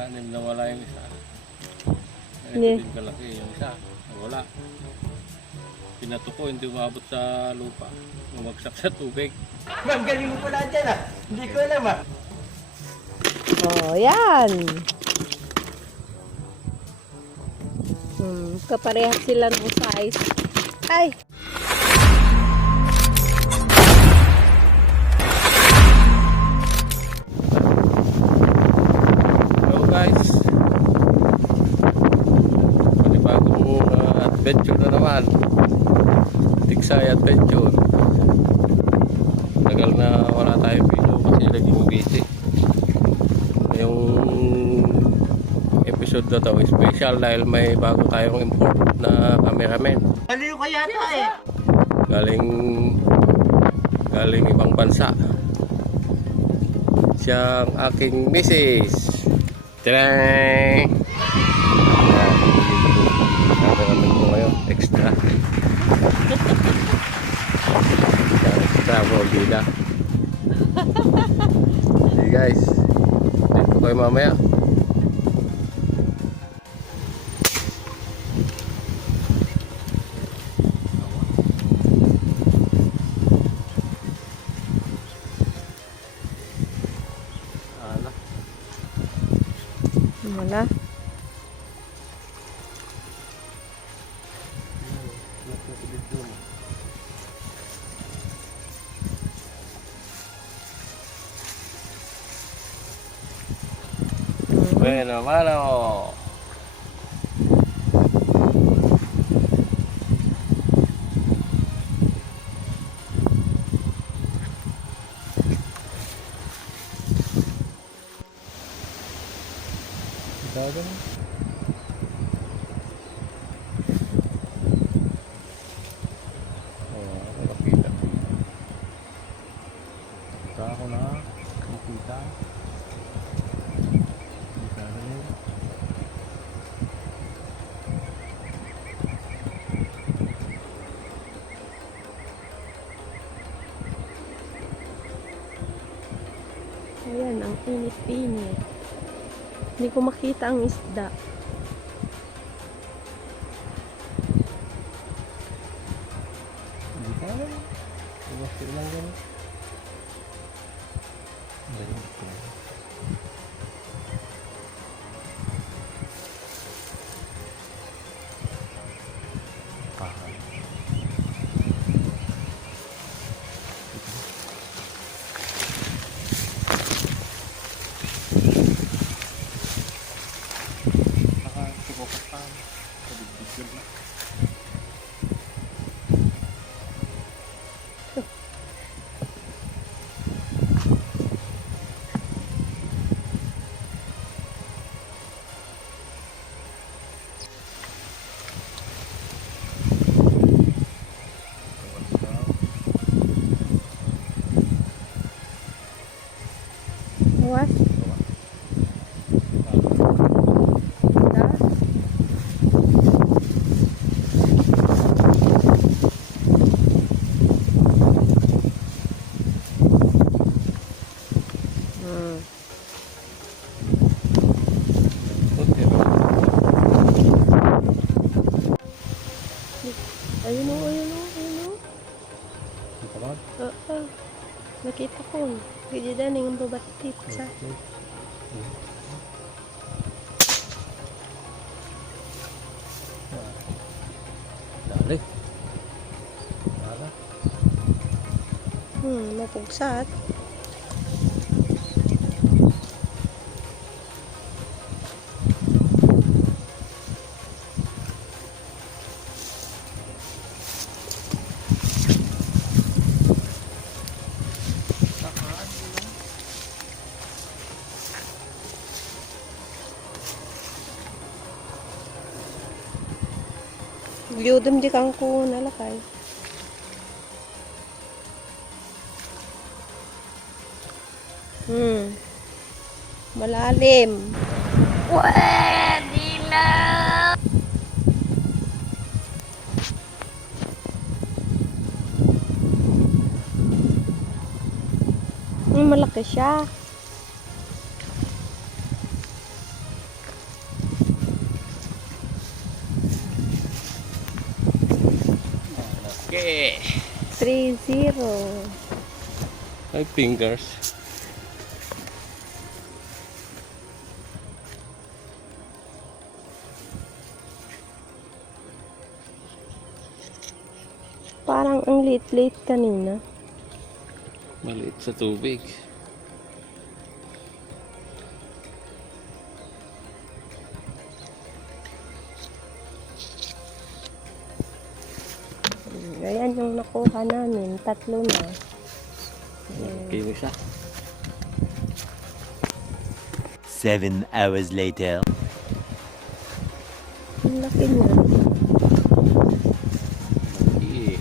Tanim na wala yung isa. Ito Yeah. din kalaki yung isa. Wala. Pinato ko, hindi umabot sa lupa. Umagsak sa tubig. Ma'am, galing mo pala dyan ah. Hindi ko alam ah. Oh, yan. Kaparehas sila ng size. Ay! Hello guys. Panibagong adventure na naman. Tiksay adventure. Tagal na wala tayong video kasi naging busy. Yung episode na to special dahil may bago tayong import na cameraman. Baliw ka yata eh. Galing ibang bansa. Siyang aking misis. Tadang! Cameraman ko ngayon. Extra. Extra mo, bida. Okay guys. Dito kayo mamaya. Wala. Bueno, mano. Dagan. Oh, nakita. Kita ko na. Kita. Kita rin. Ayan, ang init-init. Hindi ko makita ang isda. Hindi ka alam. Iwas lang ganun. Awas. Ayun o, ayun o, ayun o. Oo. Nakita ko. Hindi na yung babatit sa. Dali. Mapugsat. Liyodom di kang ko nalakay. Malalim. Pwede na. Malaki siya. Okay. 3-0. 5 fingers. Parang ang late-late kanina. Maliit sa tubig. Ayan yung nakuha namin. 3 na. Okay, isa. 7 hours later. Ang laki niya. Okay.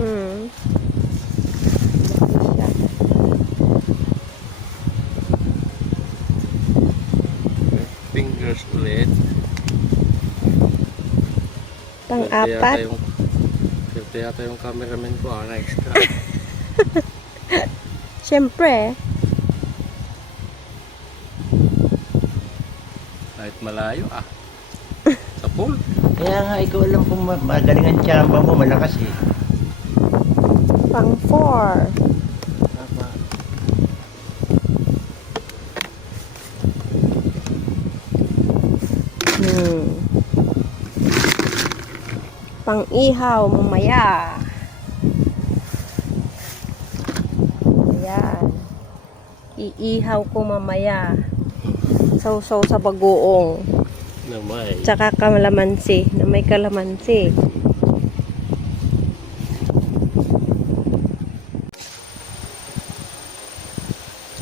Hmm. Fingers ulit. Pang-apat. Swerte yata yung cameraman ko, na extra. Siyempre. Kahit malayo sa pool. Kaya nga, ikaw alam kung magaling ang tsamba mo, malakas eh. Pang-4. Pang-ihaw mamaya. Ayan. Iihaw ko mamaya. Sausaw sa bagoong. Namay. Tsaka kalamansi. Na may kalamansi.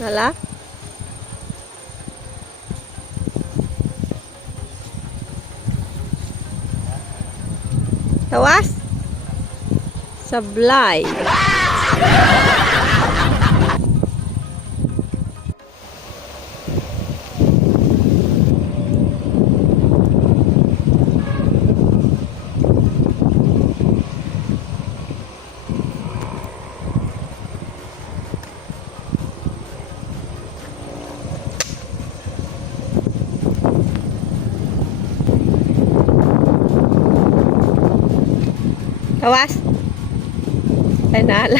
Hala? Tawas? Sablay. Tawas? Ay, naala.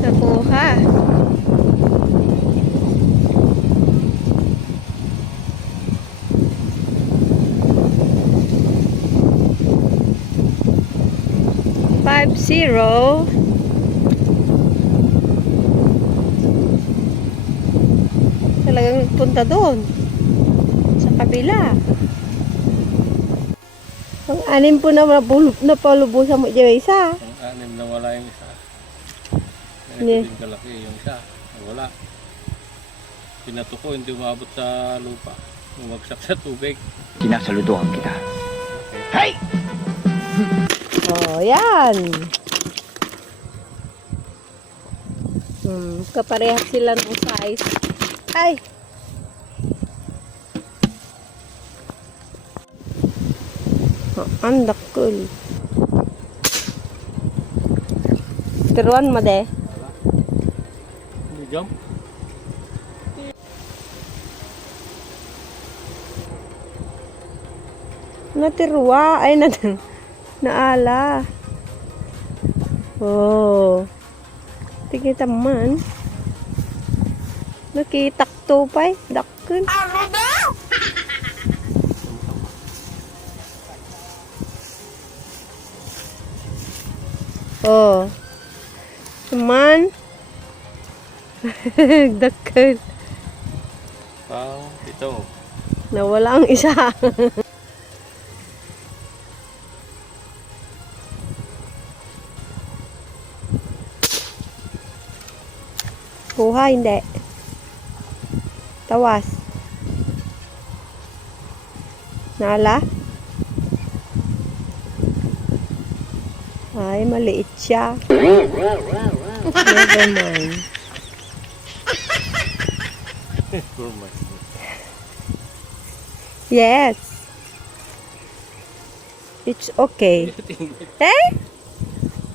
Nakuha. Five zero. Talagang punta doon. Kabila. Ang anim po na napalubusan mo dyan isa. Ang anim na wala yung isa. Hindi. Hindi kalaki yung isa. Wala. Pinato ko, hindi umabot sa lupa. Umagsak sa tubig. Sinasaluduhan kita. Hey! Oh, yan. Kaparehas sila ng size. Ay! Ang dakul. Tiruan mo de. Hindi jump. Natirwa. Ay, naala. Oh. Tingnan man. Nakitakto pa eh. Dakul. Oh. Cuman. Dakal. Pang ito. Nawala ang isa. Kuha, hindi. Tawas. Nala? Ay, maliit siya. Never mind. Yes. It's okay. Eh?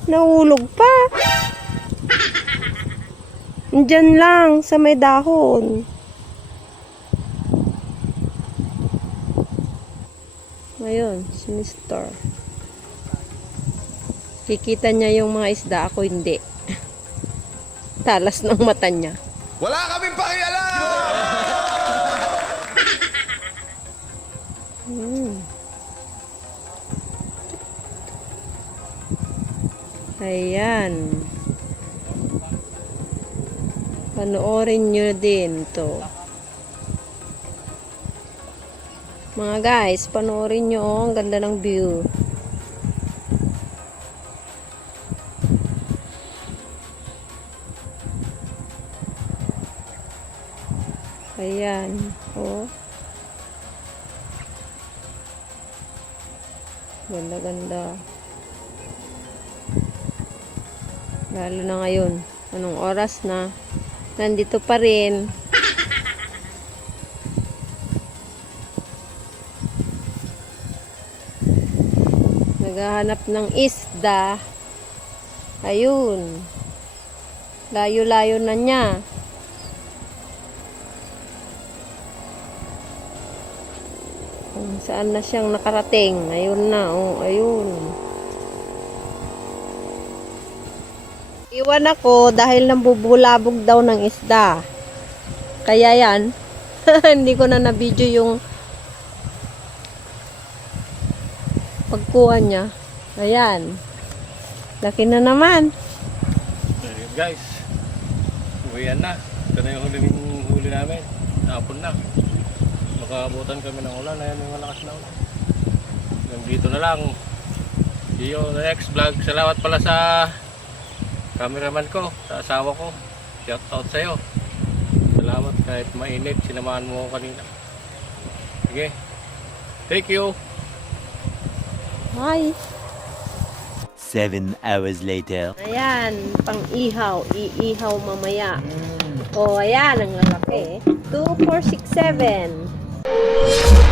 Nahulog pa. Diyan lang, sa may dahon. Ayun, si Mr. Kikita niya yung mga isda, ako hindi. Talas ng mata niya. Wala kaming pakialam! Ayan. Panoorin nyo din to. Mga guys, panoorin nyo. Oh, ang ganda ng view. Ayan. Oh. Ganda-ganda. Lalo na ngayon. Anong oras na? Nandito pa rin. Naghahanap ng isda. Ayun. Layo-layo na niya. Kung saan na siyang nakarating. Ayun na. Oh, ayun. Iwan ako dahil nambubulabog daw ng isda. Kaya yan. Hindi ko na na-video yung pagkuha niya. Ayan. Laki na naman. Ayun guys. Uwian na. Ito na yung huli namin. Hapon na. Makaabutan kami ng ulan. Ayan yung malakas na ulan. Nandito na lang. See you on the next vlog. Salamat pala sa cameraman ko, sa asawa ko. Shout out sa'yo. Salamat kahit mainit. Sinamahan mo ako kanina. Sige. Thank you. Hi. 7 hours later. Ayan. Pang-ihaw. Iihaw mamaya. O, ayan. Ang lalaki. 2, 4, 6, 7.